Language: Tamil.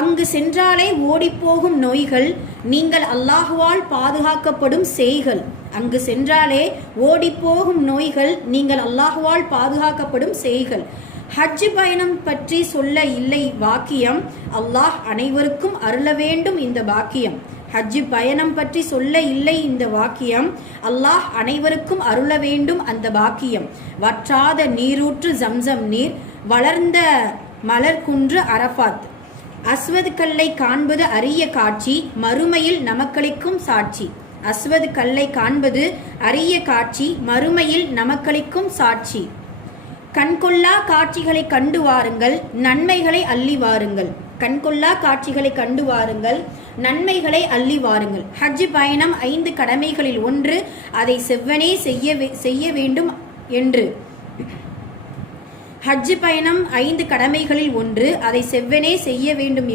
அங்கு சென்றாலே ஓடிப்போகும் நோய்கள் நீங்கள் அல்லாஹுவால் பாதுகாக்கப்படும் செய்கள். அங்கு சென்றாலே ஓடிப்போகும் நோய்கள் நீங்கள் அல்லாஹுவால் பாதுகாக்கப்படும் செய்கள். ஹஜ் பயணம் பற்றி சொல்ல இல்லை வாக்கியம், அல்லாஹ் அனைவருக்கும் அருள வேண்டும் இந்த வாக்கியம். ஹஜ் பயணம் பற்றி சொல்ல இல்லை இந்த வாக்கியம், அல்லாஹ் அனைவருக்கும் அருள வேண்டும் அந்த வாக்கியம். வற்றாத நீரூற்று ஜம்சம் நீர், வளர்ந்த மலர் குன்று அரஃபாத். அஸ்வத் கல்லை காண்பது அரிய காட்சி, மறுமையில் நமக்களிக்கும் சாட்சி. அஸ்வத் கல்லை காண்பது அரிய காட்சி, மறுமையில் நமக்களிக்கும் சாட்சி. கண்கொள்ளா காட்சிகளை கண்டு வாருங்கள், நன்மைகளை அள்ளி வாருங்கள். கண்கொள்ளா காட்சிகளை கண்டு வாருங்கள், நன்மைகளை அள்ளி வாருங்கள். ஹஜ் பயணம் 5 கடமைகளில் ஒன்று, அதை செவ்வனே செய்ய வேண்டும் என்று. ஹஜ் பயணம் 5 கடமைகளில் ஒன்று, அதை செவ்வனே செய்ய வேண்டும்.